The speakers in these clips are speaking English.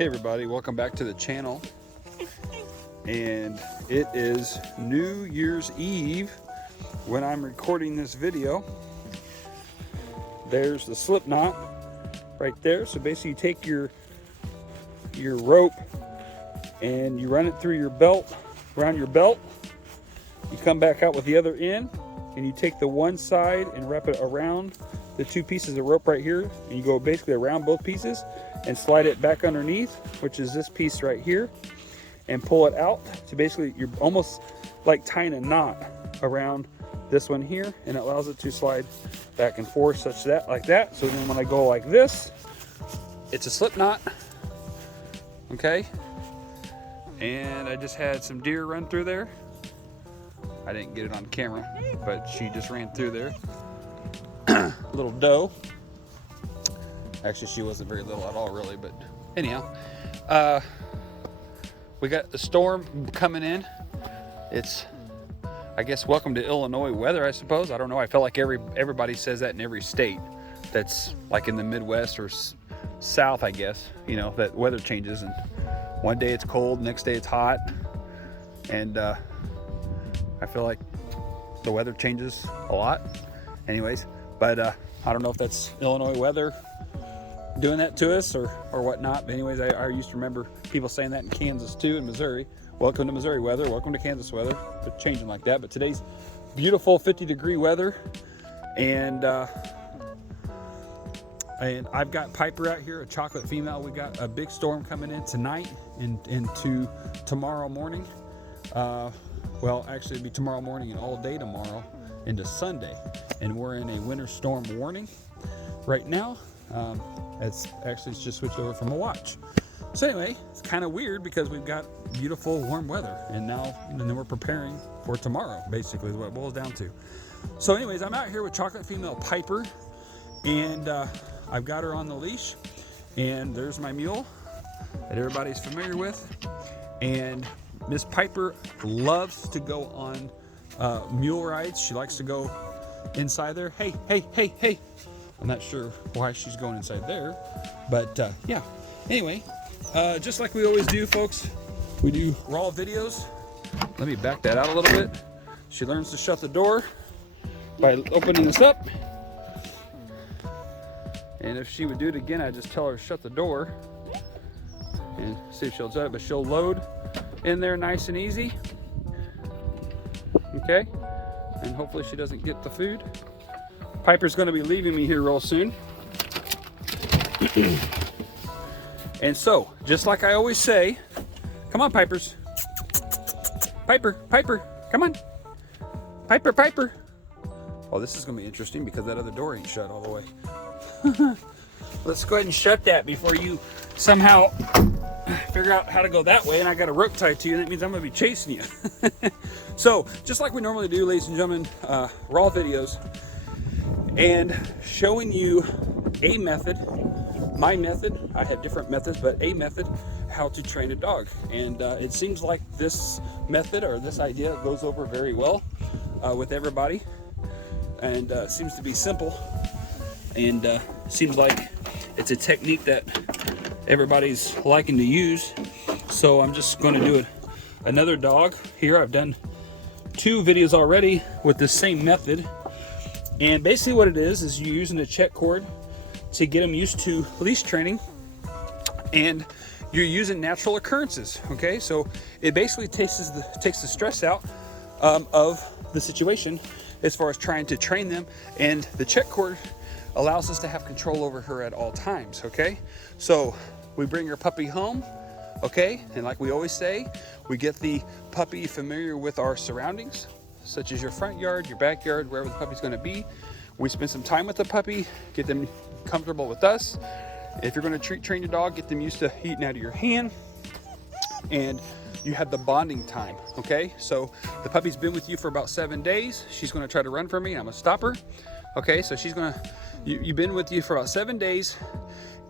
Hey everybody, welcome back to the channel. And it is New Year's Eve when I'm recording this video. There's the slip knot right there. So basically you take your rope and you run it through your belt, around your belt. You come back out with the other end and you take the one side and wrap it around the two pieces of rope right here, and you go basically around both pieces and slide it back underneath, which is this piece right here, and pull it out. So basically you're almost like tying a knot around this one here, and it allows it to slide back and forth such that, like that. So then when I go like this, it's a slip knot, okay? And I just had some deer run through there. I didn't get it on camera, but she just ran through there. Little doe. Actually, she wasn't very little at all, really, but anyhow, we got the storm coming in. It's, I guess, welcome to Illinois weather, I suppose. I don't know. I felt like everybody says that in every state that's like in the Midwest or South, I guess, you know, that weather changes, and one day it's cold, next day it's hot, and I feel like the weather changes a lot. Anyways, but I don't know if that's Illinois weather doing that to us or whatnot. But anyways, I used to remember people saying that in Kansas too, in Missouri. Welcome to Missouri weather, welcome to Kansas weather. They're changing like that, but today's beautiful 50-degree weather, and I've got Piper out here, a chocolate female. We got a big storm coming in tonight and into tomorrow morning. Well, actually it'll be tomorrow morning and all day tomorrow into Sunday, and we're in a winter storm warning right now. It's just switched over from a watch. So anyway, it's kind of weird because we've got beautiful warm weather, and now then we're preparing for tomorrow, basically is what it boils down to. So anyways, I'm out here with chocolate female Piper, and I've got her on the leash, and there's my mule that everybody's familiar with. And Miss Piper loves to go on mule rides. She likes to go inside there. Hey, hey, hey, hey. I'm not sure why she's going inside there, but yeah. Anyway, just like we always do, folks, we do raw videos. Let me back that out a little bit. She learns to shut the door by opening this up. And if she would do it again, I'd just tell her to shut the door and see if she'll shut it, but she'll load in there nice and easy. Okay, and hopefully she doesn't get the food. Piper's going to be leaving me here real soon. And so, just like I always say, come on, Pipers. Piper, Piper, come on. Piper, Piper. Oh, this is going to be interesting because that other door ain't shut all the way. Let's go ahead and shut that before you somehow figure out how to go that way, and I got a rope tied to you, and that means I'm going to be chasing you. So, just like we normally do, ladies and gentlemen, raw videos, and showing you a method, my method. I have different methods, but a method how to train a dog. And it seems like this method or this idea goes over very well with everybody, and seems to be simple, and seems like it's a technique that everybody's liking to use. So I'm just going to do another dog here. I've done 2 videos already with the same method. And basically what it is you're using a check cord to get them used to leash training, and you're using natural occurrences, okay? So it basically takes the stress out of the situation as far as trying to train them, and the check cord allows us to have control over her at all times, okay? So we bring her puppy home, okay? And like we always say, we get the puppy familiar with our surroundings, such as your front yard, your backyard, wherever the puppy's going to be. We spend some time with the puppy, get them comfortable with us. If you're going to train your dog, get them used to eating out of your hand, and you have the bonding time, okay? So the puppy's been with you for about 7 days. She's going to try to run from me. I'm going to stop her, okay? So she's going to, you've been with you for about 7 days,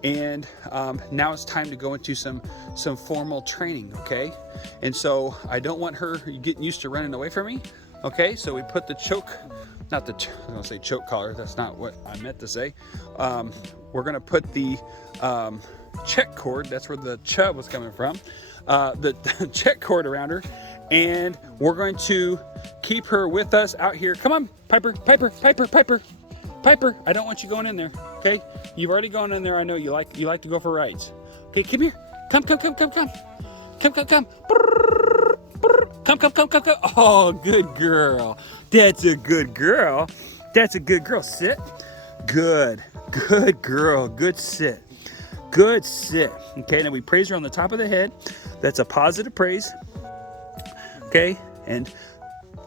and now it's time to go into some formal training, okay? And so I don't want her getting used to running away from me. Okay, so we put the choke, I was gonna say choke collar, that's not what I meant to say. We're gonna put the check cord. That's where the chub was coming from. The check cord around her, and we're going to keep her with us out here. Come on, Piper, Piper, Piper, Piper, Piper. I don't want you going in there. Okay, you've already gone in there. I know you like to go for rides. Okay, come here. Come. Come. Come. Oh, good girl. That's a good girl. That's a good girl. Sit. Good girl. Good sit. Good sit. Okay, now we praise her on the top of the head. That's a positive praise. Okay, and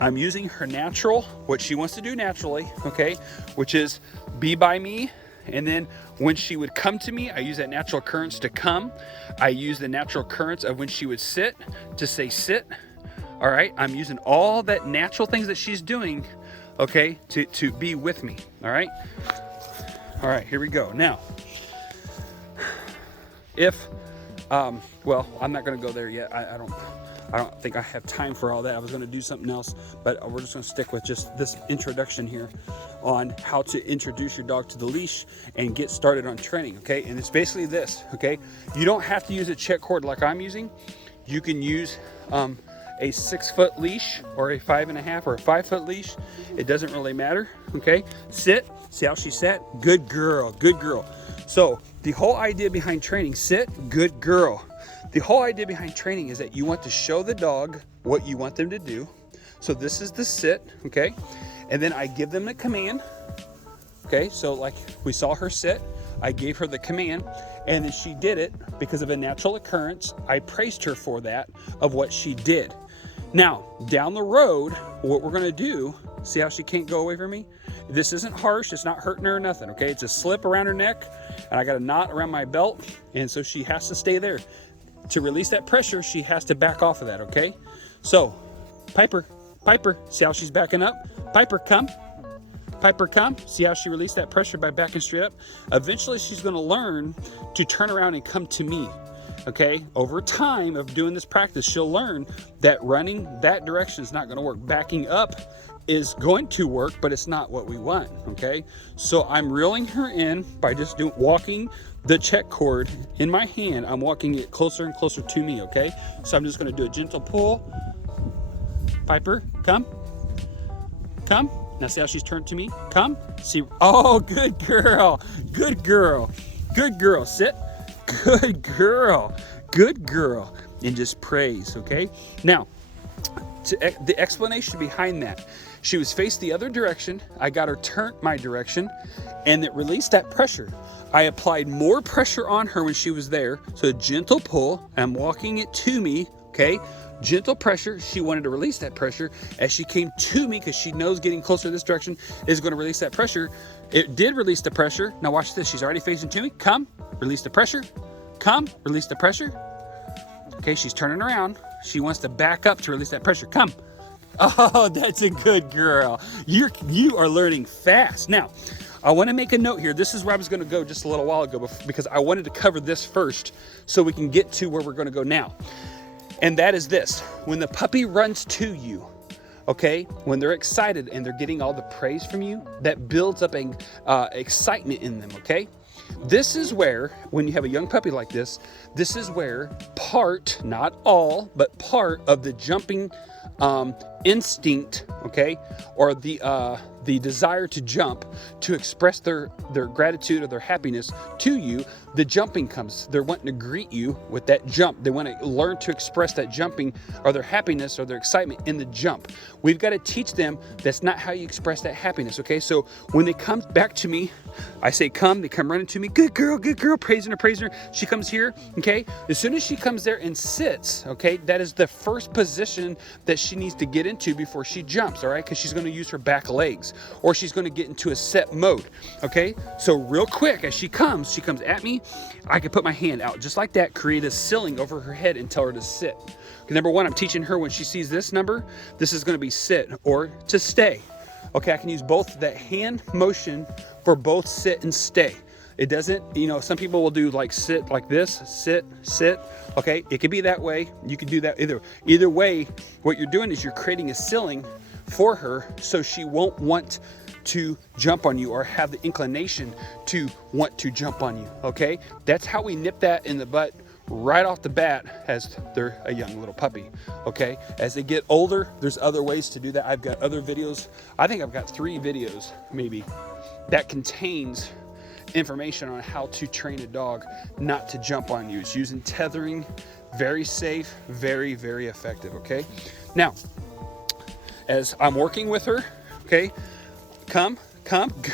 I'm using her natural, what she wants to do naturally, okay, which is be by me. And then when she would come to me, I use that natural occurrence to come. I use the natural occurrence of when she would sit to say sit. All right, I'm using all that natural things that she's doing, okay, to be with me. All right, here we go. Now, if, well, I'm not going to go there yet. I don't think I have time for all that. I was going to do something else, but we're just going to stick with just this introduction here on how to introduce your dog to the leash and get started on training, okay? And it's basically this, okay? You don't have to use a check cord like I'm using. You can use a 6-foot leash or a 5.5 or a 5-foot leash. It doesn't really matter, okay? Sit. See how she sat? Good girl. Good girl. So the whole idea behind training, sit, good girl. The whole idea behind training is that you want to show the dog what you want them to do. So this is the sit, okay? And then I give them the command, okay? So like we saw her sit, I gave her the command, and then she did it because of a natural occurrence. I praised her for that, of what she did. Now, down the road, what we're gonna do, see how she can't go away from me? This isn't harsh, it's not hurting her or nothing, okay? It's a slip around her neck, and I got a knot around my belt, and so she has to stay there. To release that pressure, she has to back off of that, okay? So, Piper, see how she's backing up? Piper, come. Piper, come. See how she released that pressure by backing straight up? Eventually, she's gonna learn to turn around and come to me, okay? Over time of doing this practice, she'll learn that running that direction is not gonna work. Backing up is going to work, but it's not what we want, okay? So I'm reeling her in by just walking the check cord in my hand. I'm walking it closer and closer to me, okay? So I'm just gonna do a gentle pull. Piper, come. Come. Now see how she's turned to me? Come. See, oh, good girl. Good girl. Good girl. Sit. Good girl. Good girl. And just praise, okay? Now, the explanation behind that, she was faced the other direction. I got her turned my direction, and it released that pressure. I applied more pressure on her when she was there. So a gentle pull, I'm walking it to me, okay? Gentle pressure. She wanted to release that pressure. As she came to me, because she knows getting closer to this direction is going to release that pressure. It did release the pressure. Now watch this. She's already facing to me. Come, release the pressure. Come, release the pressure. Okay, she's turning around. She wants to back up to release that pressure. Come. Oh, that's a good girl. You are learning fast. Now, I want to make a note here. This is where I was going to go just a little while ago, because I wanted to cover this first so we can get to where we're going to go now. And that is this. When the puppy runs to you, okay, when they're excited and they're getting all the praise from you, that builds up an excitement in them, okay? This is where, when you have a young puppy like this is where part, not all, but part of the jumping instinct, okay, or the desire to jump, to express their gratitude or their happiness to you, the jumping comes. They're wanting to greet you with that jump. They want to learn to express that jumping or their happiness or their excitement in the jump. We've got to teach them that's not how you express that happiness, okay? So when they come back to me, I say come, they come running to me, good girl, praising her. She comes here, okay? As soon as she comes there and sits, okay, that is the first position that she needs to get into before she jumps, all right? Because she's going to use her back legs, or she's going to get into a set mode, okay? So real quick, as she comes at me, I can put my hand out just like that, create a ceiling over her head and tell her to sit. Okay, number one, I'm teaching her when she sees this number, this is going to be sit or to stay. Okay, I can use both that hand motion for both sit and stay. It doesn't, some people will do like sit like this, sit. Okay, it could be that way. You could do that either way. What you're doing is you're creating a ceiling for her so she won't want to jump on you or have the inclination to want to jump on you, okay? That's how we nip that in the butt right off the bat as they're a young little puppy, okay? As they get older, there's other ways to do that. I've got other videos. I think I've got 3 videos maybe that contains information on how to train a dog not to jump on you. It's using tethering, very safe, very, very effective, okay? Now, as I'm working with her, okay, come,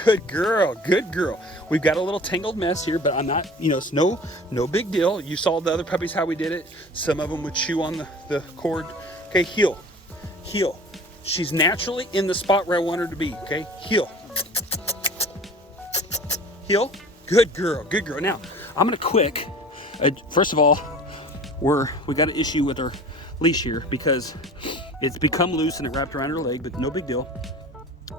good girl, good girl. We've got a little tangled mess here, but I'm not, you know, it's no big deal. You saw the other puppies how we did it. Some of them would chew on the cord. Okay, heel. She's naturally in the spot where I want her to be, okay? Heel. Good girl, good girl. Now, I'm gonna quick, first of all, we got an issue with our leash here because it's become loose and it wrapped around her leg, but no big deal.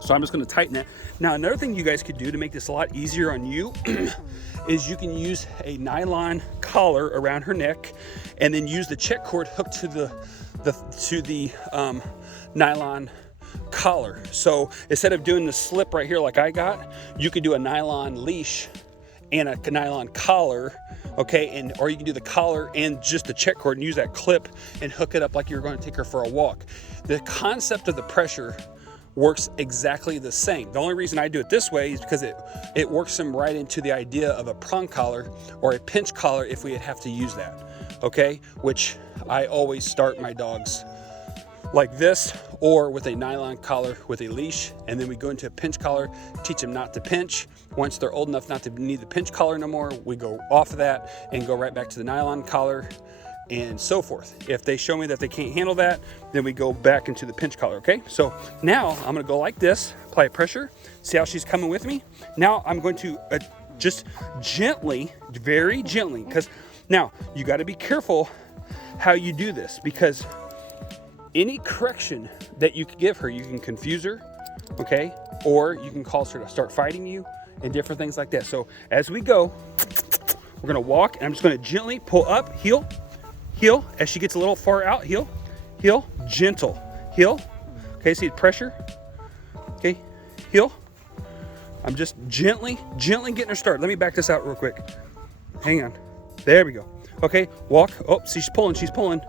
So I'm just gonna tighten that. Now, another thing you guys could do to make this a lot easier on you is you can use a nylon collar around her neck and then use the check cord hooked to the nylon collar. So instead of doing the slip right here like I got, you could do a nylon leash and a nylon collar, okay? Or you can do the collar and just the check cord and use that clip and hook it up like you're going to take her for a walk. The concept of the pressure works exactly the same. The only reason I do it this way is because it works them right into the idea of a prong collar or a pinch collar if we have to use that, okay? Which I always start my dogs like this or with a nylon collar with a leash, and then we go into a pinch collar, teach them not to pinch. Once they're old enough not to need the pinch collar no more, we go off of that and go right back to the nylon collar and so forth. If they show me that they can't handle that, then we go back into the pinch collar, okay? So now I'm gonna go like this, apply pressure, see how she's coming with me. Now I'm going to just gently, very gently, because now you gotta be careful how you do this, because any correction that you can give her, you can confuse her, okay? Or you can cause her to start fighting you and different things like that. So as we go, we're gonna walk, and I'm just gonna gently pull up, heel, as she gets a little far out, heel, gentle, heel. Okay, see the pressure? Okay, heel. I'm just gently getting her started. Let me back this out real quick. Hang on, there we go. Okay, walk, oh, see she's pulling.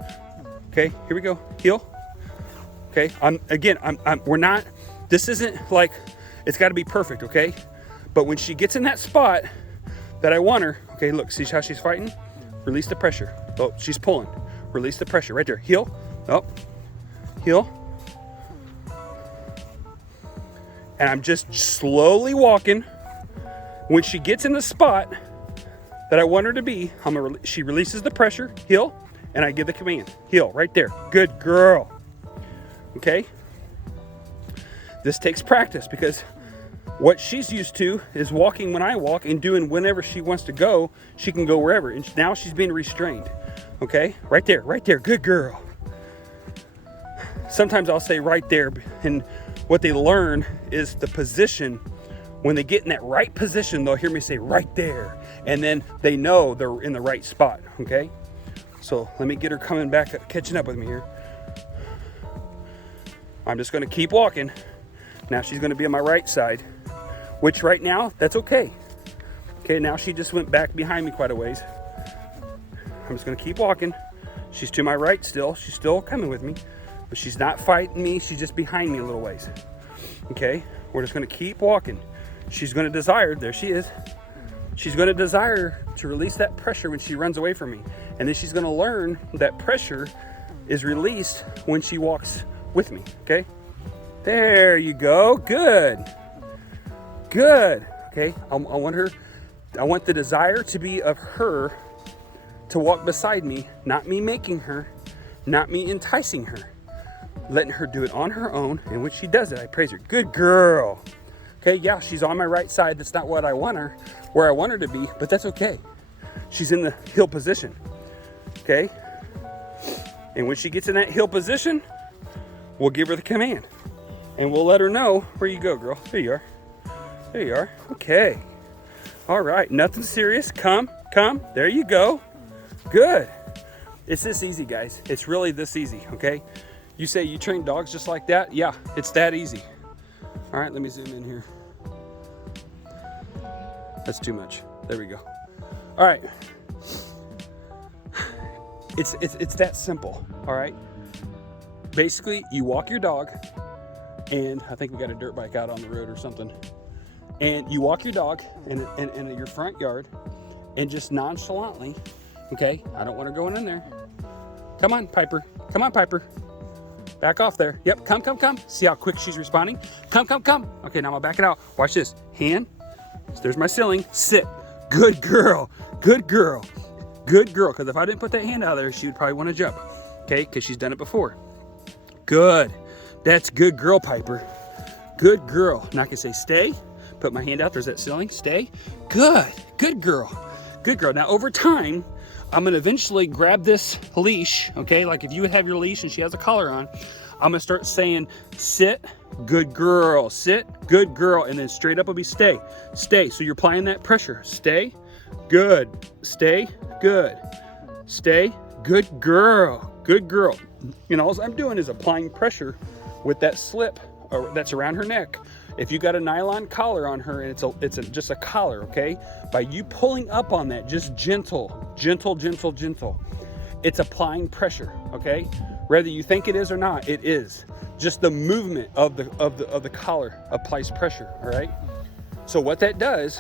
Okay, here we go, heel. Okay, we're not, this isn't like, it's gotta be perfect, okay? But when she gets in that spot that I want her, okay, look, see how she's fighting? Release the pressure. Oh, she's pulling. Release the pressure right there. Heel. Oh, heel. And I'm just slowly walking. When she gets in the spot that I want her to be, she releases the pressure, heel, and I give the command. Heel, right there. Good girl. Okay? This takes practice because what she's used to is walking when I walk and doing whenever she wants to go, she can go wherever. And now she's being restrained. Okay? Right there. Good girl. Sometimes I'll say right there, and what they learn is the position. When they get in that right position, they'll hear me say right there. And then they know they're in the right spot. Okay? So let me get her coming back, catching up with me here. I'm just going to keep walking. Now she's going to be on my right side, which right now, that's okay. Okay, now she just went back behind me quite a ways. I'm just going to keep walking. She's to my right still. She's still coming with me, but she's not fighting me. She's just behind me a little ways. Okay, we're just going to keep walking. She's going to desire, there she is. She's going to desire to release that pressure when she runs away from me. And then she's going to learn that pressure is released when she walks with me, okay? There you go, good. Okay, I want the desire to be of her to walk beside me, not me making her, not me enticing her, letting her do it on her own, and when she does it, I praise her. Good girl. Okay, yeah, she's on my right side. That's not what I want her, where I want her to be, but that's okay. She's in the heel position, okay? And when she gets in that heel position, we'll give her the command. And we'll let her know, where you go, girl. There you are. There you are. Okay. All right, nothing serious. Come. There you go. Good. It's this easy, guys. It's really this easy, okay? You say you train dogs just like that? Yeah, it's that easy. All right, let me zoom in here. That's too much. There we go. All right. It's that simple, all right? Basically, you walk your dog, and I think we got a dirt bike out on the road or something. And you walk your dog in your front yard, and just nonchalantly, okay? I don't want her going in there. Come on, Piper. Come on, Piper. Back off there. Yep, come, come, come. See how quick she's responding? Come, come, come. Okay, now I'm gonna back it out. Watch this. Hand. There's my ceiling. Sit. Good girl. Good girl. Good girl. Because if I didn't put that hand out there, she would probably want to jump. Okay, because she's done it before. Good. That's good girl, Piper. Good girl. Now I can say stay. Put my hand out. There's that ceiling. Stay. Good. Good girl. Good girl. Now over time, I'm going to eventually grab this leash, okay? Like if you would have your leash and she has a collar on, I'm going to start saying, sit, good girl, sit, good girl, and then straight up will be stay, stay. So you're applying that pressure. Stay, good, stay, good, stay, good girl, good girl. And all I'm doing is applying pressure with that slip that's around her neck. If you got a nylon collar on her and it's just a collar, okay? By you pulling up on that, just gentle, gentle, gentle, gentle. It's applying pressure, okay? Whether you think it is or not, it is. Just the movement of the collar applies pressure, all right? So what that does,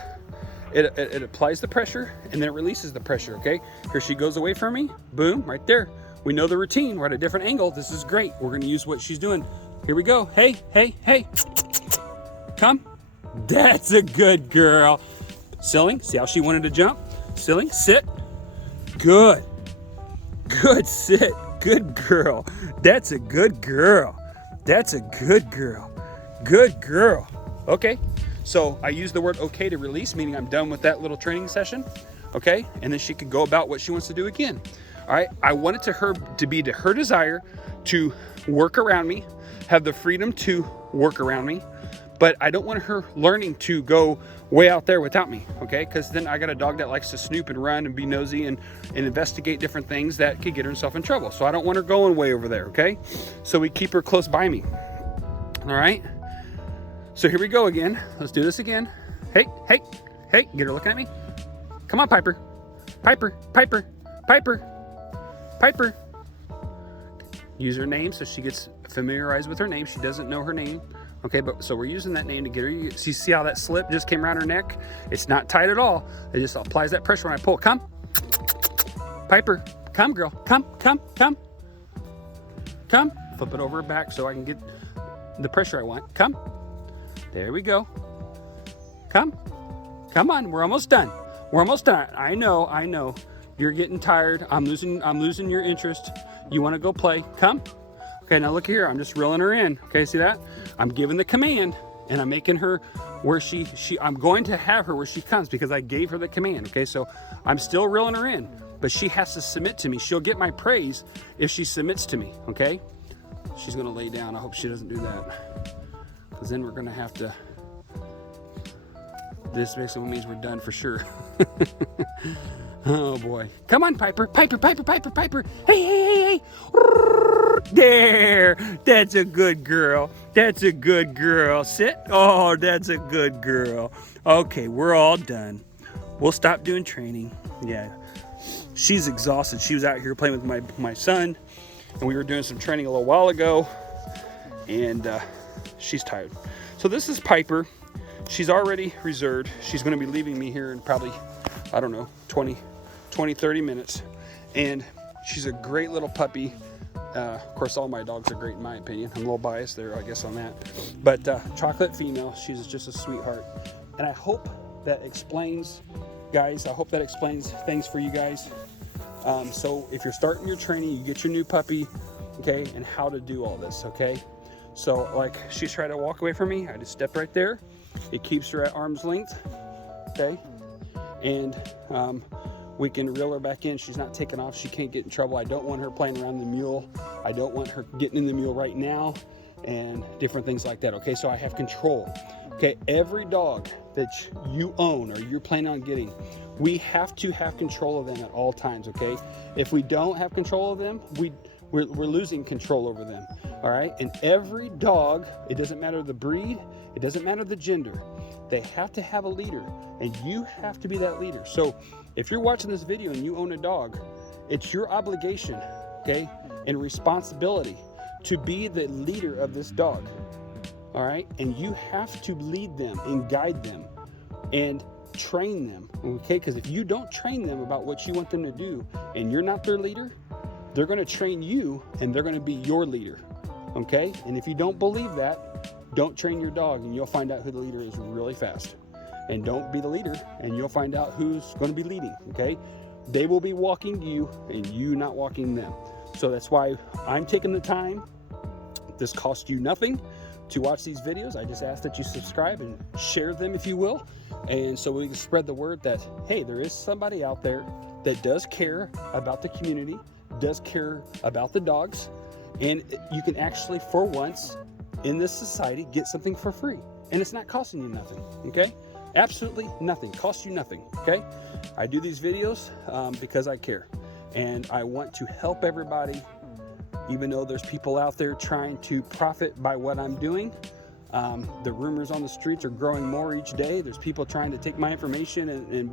it applies the pressure and then it releases the pressure, okay? Here she goes away from me, boom, right there. We know the routine, we're at a different angle. This is great. We're gonna use what she's doing. Here we go. Hey, hey, hey. Come. That's a good girl. Ceiling. See how she wanted to jump? Ceiling. Sit. Good. Good. Sit. Good girl. That's a good girl. That's a good girl. Good girl. Okay. So I use the word okay to release, meaning I'm done with that little training session. Okay. And then she can go about what she wants to do again. All right. I want it to be to her desire to work around me, have the freedom to work around me. But I don't want her learning to go way out there without me, okay? Because then I got a dog that likes to snoop and run and be nosy and investigate different things that could get herself in trouble. So I don't want her going way over there, okay? So we keep her close by me, all right? So here we go again. Let's do this again. Hey, hey, hey, get her looking at me. Come on, Piper. Piper, Piper, Piper, Piper. Use her name so she gets familiarized with her name. She doesn't know her name. Okay, but so we're using that name to get her. See how that slip just came around her neck? It's not tight at all. It just applies that pressure when I pull. Come. Piper, come girl. Come, come, come. Come. Flip it over her back so I can get the pressure I want. Come. There we go. Come. Come on, we're almost done. We're almost done. I know. You're getting tired. I'm losing your interest. You want to go play? Come. Okay, now look here, I'm just reeling her in. Okay, see that? I'm giving the command and I'm making her where I'm going to have her where she comes because I gave her the command. Okay, so I'm still reeling her in, but she has to submit to me. She'll get my praise if she submits to me, okay? She's gonna lay down. I hope she doesn't do that because then we're gonna have to, this basically means we're done for sure. Oh boy. Come on, Piper, Piper, Piper, Piper, Piper. Hey, hey, hey, hey. There. That's a good girl. That's a good girl. Sit. Oh, that's a good girl. Okay, we're all done. We'll stop doing training. Yeah. She's exhausted. She was out here playing with my son, and we were doing some training a little while ago, and she's tired. So this is Piper. She's already reserved. She's going to be leaving me here in probably, I don't know, 20, 30 minutes. And she's a great little puppy. Of course, all my dogs are great in my opinion. I'm a little biased there, I guess, on that. But chocolate female, she's just a sweetheart. And I hope that explains, guys, I hope that explains things for you guys. So if you're starting your training, you get your new puppy, okay, and how to do all this, okay? So like she's trying to walk away from me, I just step right there. It keeps her at arm's length, okay? And we can reel her back in. She's not taking off. She can't get in trouble. I don't want her playing around the mule. I don't want her getting in the mule right now and different things like that, okay? So I have control, okay? Every dog that you own or you're planning on getting, we have to have control of them at all times, okay? If we don't have control of them, we're losing control over them. All right, and every dog, it doesn't matter the breed, it doesn't matter the gender, they have to have a leader, and you have to be that leader. So if you're watching this video and you own a dog, it's your obligation, okay, and responsibility to be the leader of this dog. All right, and you have to lead them and guide them and train them, okay? Because if you don't train them about what you want them to do and you're not their leader, they're going to train you and they're going to be your leader, okay? And if you don't believe that, don't train your dog and you'll find out who the leader is really fast. And don't be the leader and you'll find out who's going to be leading, okay? They will be walking you and you not walking them. So that's why I'm taking the time. This costs you nothing to watch these videos. I just ask that you subscribe and share them if you will. And so we can spread the word that, hey, there is somebody out there that does care about the community, does care about the dogs, and you can actually, for once in this society, get something for free. And it's not costing you nothing, okay? Absolutely nothing, costs you nothing, okay? I do these videos because I care. And I want to help everybody, even though there's people out there trying to profit by what I'm doing. The rumors on the streets are growing more each day. There's people trying to take my information and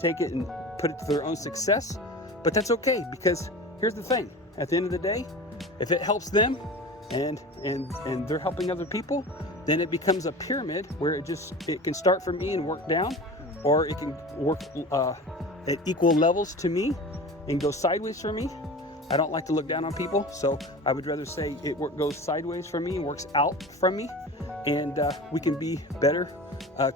take it and put it to their own success. But that's okay, because here's the thing. At the end of the day, if it helps them and they're helping other people, then it becomes a pyramid where it can start for me and work down, or it can work at equal levels to me and go sideways for me. I don't like to look down on people, so I would rather say it goes sideways for me and works out from me, and we can be better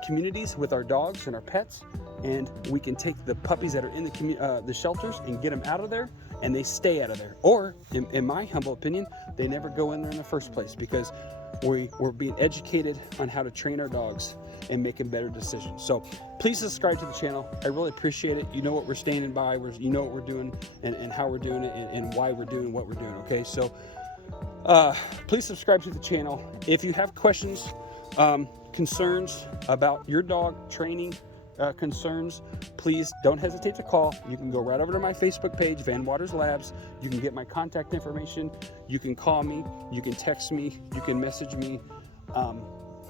communities with our dogs and our pets, and we can take the puppies that are in the shelters and get them out of there, and they stay out of there. Or, in my humble opinion, they never go in there in the first place, because we're being educated on how to train our dogs and making better decisions. So please subscribe to the channel. I really appreciate it. You know what we're standing by, you know what we're doing and how we're doing it and why we're doing what we're doing, okay? So please subscribe to the channel. If you have questions, concerns about your dog training, concerns, please don't hesitate to call. You can go right over to my Facebook page, Van Waters Labs. You can get my contact information. You can call me, you can text me, you can message me.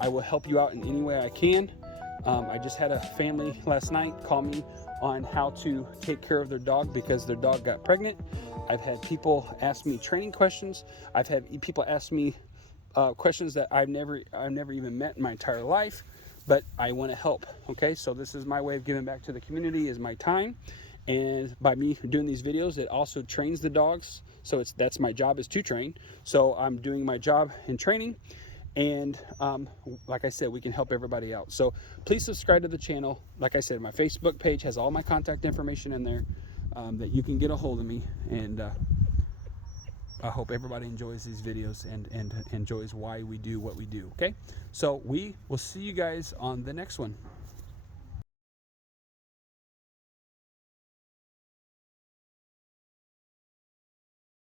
I will help you out in any way I can. I just had a family last night call me on how to take care of their dog because their dog got pregnant. I've had people ask me training questions. I've had people ask me questions that I've never even met in my entire life, but I want to help. Okay, so this is my way of giving back to the community, is my time. And by me doing these videos, it also trains the dogs. So that's my job, is to train. So I'm doing my job in training. And like I said, we can help everybody out. So please subscribe to the channel. Like I said, my Facebook page has all my contact information in there that you can get a hold of me. And I hope everybody enjoys these videos and enjoys why we do what we do. Okay, so we will see you guys on the next one.